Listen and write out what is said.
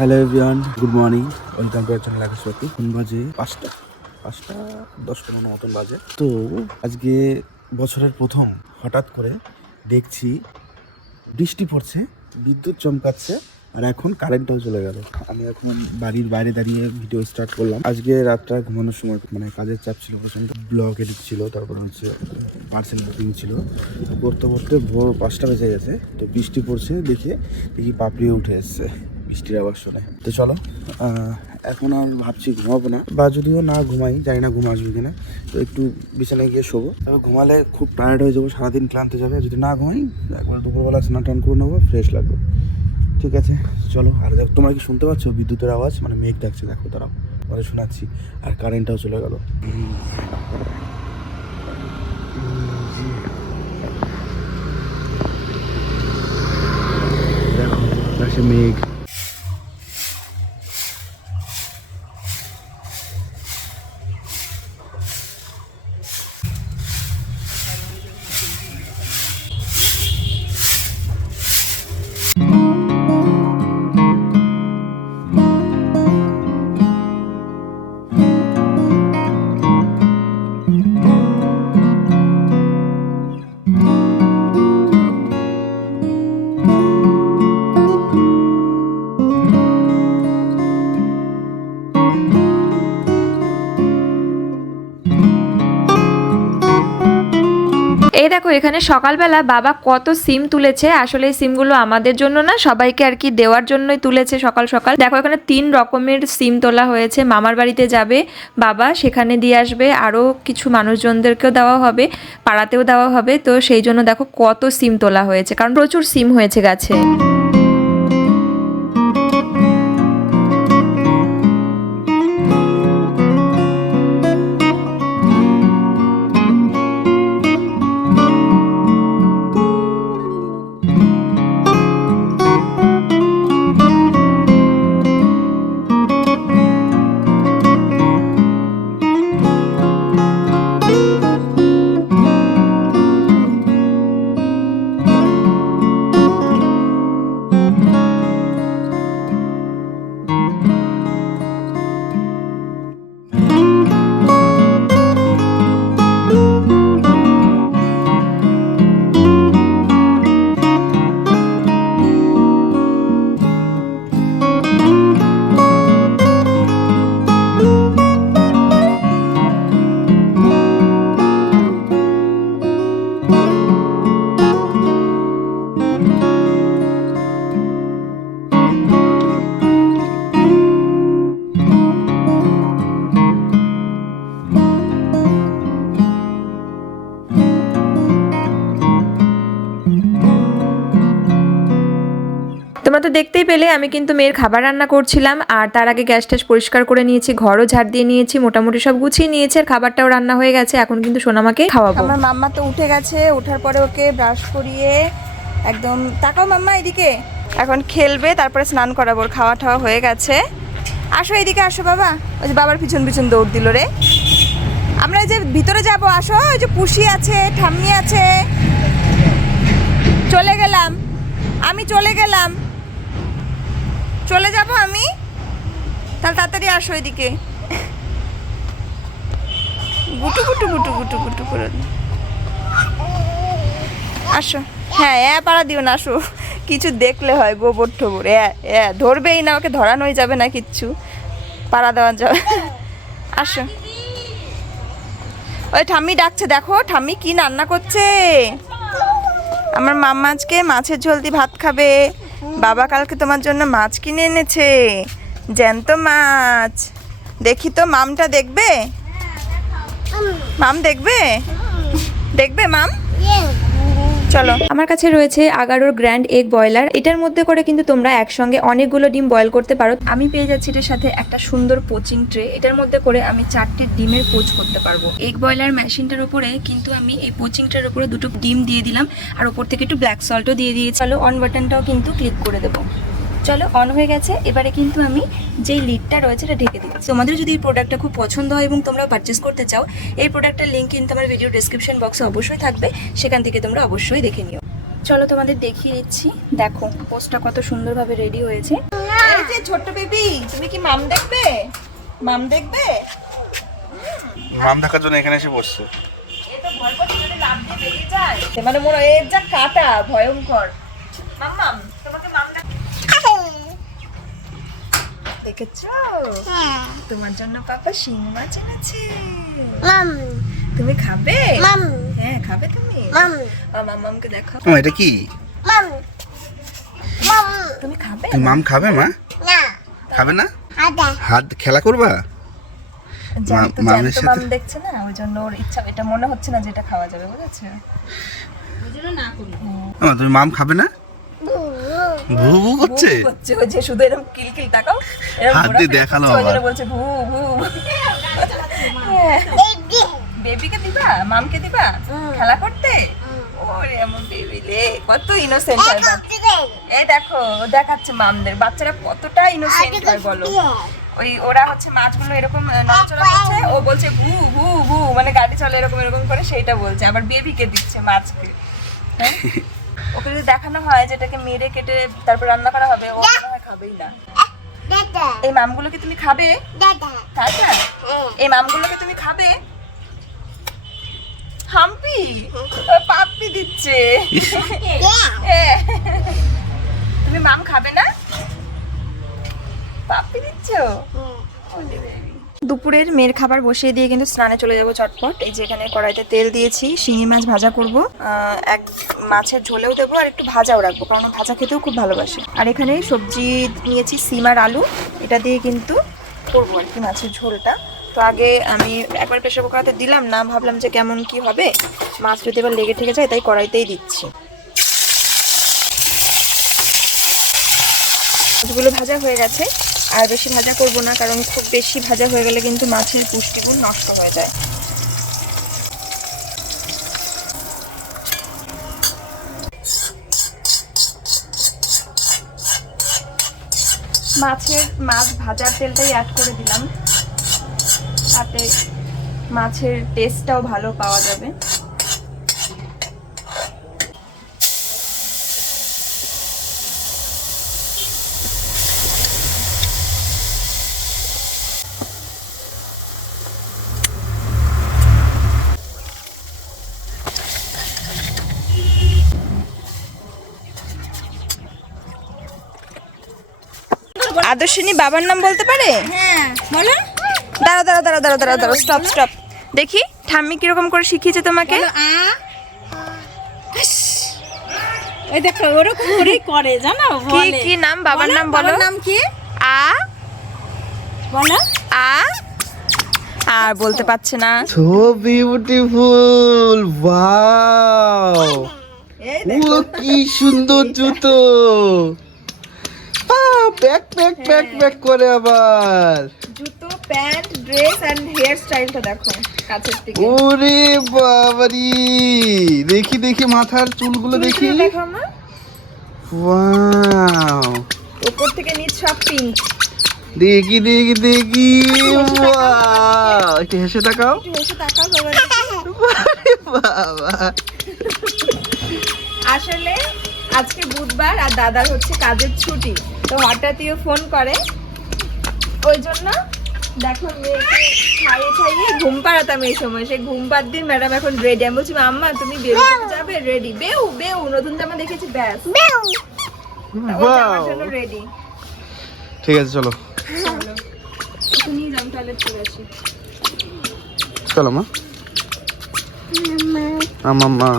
Hello everyone, good morning, welcome to our channel Akashbati. কোন বাজে 5টা 10-15 মতন বাজে। তো আজকে বছরের প্রথম হঠাৎ করে দেখছি বৃষ্টি পড়ছে, বিদ্যুৎ চমকাচ্ছে, আর এখন কারেন্টটাও চলে গেল। আমি এখন বাড়ির বাইরে দাঁড়িয়ে ভিডিও স্টার্ট করলাম। আজকে রাতটা ঘুমানোর সময় কাজের চাপ ছিল প্রচন্ড, ব্লগ এডিট ছিল, তারপরে পার্সেল বুকিং ছিল, করতে করতে ভোর 5টা বেজে গেছে। তো বৃষ্টি পড়ছে দেখি পাপড়িয়ে উঠে এসছে বৃষ্টির আওয়াজ শুনে। তো চলো, এখন আর ভাবছি ঘুমাবো না, বা যদিও না ঘুমাই, জানি না ঘুম আসবে কিনা। তো একটু বিছানায় গিয়ে শোবো। তবে ঘুমালে খুব টায়ার্ড হয়ে যাবো, সারাদিন ক্লান্ত যাবে। যদি না ঘুমাই, একবার দুপুরবেলা স্নান টান করে নেবো, ফ্রেশ লাগবে। ঠিক আছে, চলো। আর দেখো, তোমরা কি শুনতে পাচ্ছ বিদ্যুতের আওয়াজ? মেঘ ডাকছে, দেখো তারাও, শোনাচ্ছি। আর কারেন্টটাও চলে গেল। দেখো আকাশে মেঘ। এই দেখো, এখানে সকালবেলা বাবা কত সিম তুলেছে। আসলে এই সিমগুলো আমাদের জন্য না, সবাইকে আর কি দেওয়ার জন্যই তুলেছে সকাল সকাল। দেখো, এখানে 3 রকমের সিম তোলা হয়েছে। মামার বাড়িতে যাবে বাবা, সেখানে দিয়ে আসবে, আরও কিছু মানুষজনদেরকেও দেওয়া হবে, পাড়াতেও দেওয়া হবে। তো সেই জন্য দেখো কত সিম তোলা হয়েছে, কারণ প্রচুর সিম হয়েছে গাছে। তোমরা তো দেখতেই পেলে আমি কিন্তু মেয়ের খাবার রান্না করছিলাম, আর তার আগে গ্যাস ট্যাস পরিষ্কার করে নিয়েছি, ঘরও ঝাড় দিয়ে নিয়েছি, মোটামুটি সব গুছিয়ে নিয়েছি, আর খাবারটাও রান্না হয়ে গেছে। এখন কিন্তু সোনামাকে খাওয়াবো। আমার মাম্মা তো উঠে গেছে, ওঠার পরে ওকে ব্রাশ করিয়ে একদম, তাকাও মাম্মা এদিকে, এখন খেলবে, তারপরে স্নান করাবো। খাওয়া ঠাওয়া হয়ে গেছে। আসো এদিকে আসো বাবা। ওই যে বাবার পিছন পিছন দৌড় দিল রে। আমরা এই যে ভিতরে যাব, আসো। ওই যে পুষি আছে, ঠাম্মি আছে। চলে গেলাম আমি, চলে গেলাম, চলে যাব আমি। তাহলে তাড়াতাড়ি আসো এদিকে। গুটু গুটু গুটু গুটু গুটু করে আসো। হ্যাঁ, পাড়া দিও না, আসো। কিছু দেখলে হয় গোবর ঠোবর, ধরবেই না, ওকে ধরানোই যাবে না, কিচ্ছু পাড়া দেওয়া যাবে। আসো। ওই ঠাম্মি ডাকছে, দেখো ঠাম্মি কি রান্না করছে। আমার মাম্মা আজকে মাছের ঝোল দিয়ে ভাত খাবে। বাবা কালকে তোমার জন্য মাছ কিনে এনেছে, জ্যান্ত মাছ। দেখি তো, মামটা দেখবে? মাম দেখবে? দেখবে মাম? চলো। আমার কাছে রয়েছে আগারোর গ্র্যান্ড এগ বয়লার। এটার মধ্যে করে কিন্তু তোমরা একসঙ্গে অনেকগুলো ডিম বয়েল করতে পারো। আমি পেয়ে যাচ্ছি এটার সাথে একটা সুন্দর পোচিং ট্রে। এটার মধ্যে করে আমি 4টে ডিমের পোচ করতে পারবো। এগ বয়লার মেশিনটার উপরে কিন্তু আমি এই পোচিং ট্রের উপরে 2টো ডিম দিয়ে দিলাম, আর উপর থেকে একটু ব্ল্যাক সল্টও দিয়ে দিয়েছি। চলো, অন বাটনটাও কিন্তু ক্লিক করে দেবো। চলো, অন হয়ে গেছে। এবারে কিন্তু আমি যেই লিডটা রয়েছে এটা ঢেকে দিই। তোমাদের যদি এই প্রোডাক্টটা খুব পছন্দ হয় এবং তোমরা পারচেস করতে চাও, এই প্রোডাক্টের লিঙ্ক কিন্তু আমার ভিডিও ডেসক্রিপশন বক্সে অবশ্যই থাকবে, সেখান থেকে তোমরা অবশ্যই দেখে নিও। চলো তোমাদের দেখিয়ে দিচ্ছি। দেখো পোস্টটা কত সুন্দরভাবে রেডি হয়েছে। এই যে ছোট্ট বেবি, তুমি কি মাম দেখবে? মাম দেখবে? মাম দেখার জন্য এখানে এসে বসছে। এ তো ভয় করছে যদি লাফ দিয়ে বেরিয়ে যায়। মানে মনে হয় এর যা কাটা ভয়ঙ্কর। মাম্মাম তোমাকে মাম দেখেছো? তোমার জন্য পাপা শিং মাছ এনেছে। তুমি খাবে? হ্যাঁ খাবে তুমি। মাম্মামকে দেখো। এটা কি? তুমি খাবে? তুমি মাম খাবে মা? খাবে না? হাত খেলা করবা? জ্যান্ত মামের সাথে মাম দেখছে না, ওই জন্য ওর ইচ্ছা, এটা মনে হচ্ছে না যেটা খাওয়া যাবে, বুঝেছো? ওই জন্য না করি। তুমি মাম খাবে না? ভু ভু করছে। হচ্ছে ওই যে শুধু এরকম কিলকিল তাকাও, এরকম হাত দিয়ে দেখালো ওই জন্য আবার। বলছে ভু ভু। বেবিকে দিবা? মামকে দিবা খেলা করতে? ওরে আমার বেবি লে, কত ইনোসেন্ট হয় বাচ্চা। এই দেখো ও দেখাচ্ছে মামদের, বাচ্চারা কতটা ইনোসেন্ট হয় বলো। ওই ওরা হচ্ছে মাছগুলো এরকম নড়াচড়া করছে, ও বলছে ভু ভু ভু, মানে গাড়ি চলে এরকম এরকম করে সেইটা বলছে, আবার বেবিকে দিচ্ছে মাছকে। হ্যাঁ ওকে যদি দেখানো হয় যেটাকে মেরে কেটে তারপর রান্না করা হবে, ও মনে হয় খাবেই না। এই মামগুলোকে তুমি খাবে? দাদা এই মামগুলোকে তুমি খাবে? হাম্পি পাপ্পি দিচ্ছে। তুমি মাম খাবে না? পাপ্পি দিচ্ছ? দুপুরের মেয়ের খাবার বসিয়ে দিয়ে কিন্তু স্নানে চলে যাব চটপট। এই যে এখানে কড়াইতে তেল দিয়েছি, শিঙি মাছ ভাজা করব, এক মাছের ঝোলেও দেবো আর একটু ভাজাও রাখবো, কারণ ভাজা খেতেও খুব ভালোবাসে। আর এখানে সবজি নিয়েছি সিম আর আলু, এটা দিয়ে কিন্তু করবো আর কি মাছের ঝোলটা। তো আগে আমি একবার প্রেসার কুকারতে দিলাম না, ভাবলাম যে কেমন কি হবে, মাছ যদি এবার লেগে ঠেকে যায়, তাই কড়াইতেই দিচ্ছি। মাছগুলো ভাজা হয়ে গেছে, আর বেশি ভাজা করব না, কারণ খুব বেশি ভাজা হয়ে গেলে কিন্তু মাছের পুষ্টিগুণ নষ্ট হয়ে যায়। মাছ ভাজার তেলটাই অ্যাড করে দিলাম, তাতে মাছের টেস্টটাও ভালো পাওয়া যাবে। আদর্শিনী বাবার নাম বলতে পারে? হ্যাঁ বলো। দাঁড়াও দাঁড়াও দাঁড়াও দাঁড়াও দাঁড়াও দাঁড়াও, স্টপ স্টপ। দেখি ঠাম্মি কিরকম করে শিখিয়েছে তোমাকে। ওই দেখো ওরকম করেই করে, জানো? কি কি নাম বাবার নাম বলো? নাম কি? আ বলো। আ আর বলতে পারছে না। সো বিউটিফুল, ওয়াও, ও কি সুন্দর জুতো। ব্যাক ব্যাক ব্যাক ব্যাক করে আবার জুতো, প্যান্ট, ড্রেস এন্ড হেয়ার স্টাইলটা দেখো কাছের থেকে। ওরে বাবারি, দেখি দেখি মাথার চুলগুলো দেখি। দেখো না, ওয়াও, উপর থেকে নিচ সব পিঙ্ক। দেখি দেখি দেখি, ওয়াও, একটু হেসে তাকাও। একটু হেসে তাকাও সবাই। আরে বাবা, আসলে আজকে বুধবার আর দাদার হচ্ছে কাজের ছুটি, তো হঠাৎই ফোন করে, ওই জন্য দেখো মেয়েকে খাইয়ে খাইয়ে ঘুম পাড়াতাম এই সময়, সে ঘুম পাড় দিয়ে ম্যাডাম এখন রেডি। আমি বলছি আম্মা তুমি বেরোতে যাবে? রেডি। বেউ বেউ, নতুন জামা দেখেছি, ব্যাস ও জামার জন্য রেডি। ঠিক আছে চলো চলো একটু নিয়ে যাম, টয়লেট চলে আসি। চলো মা, মা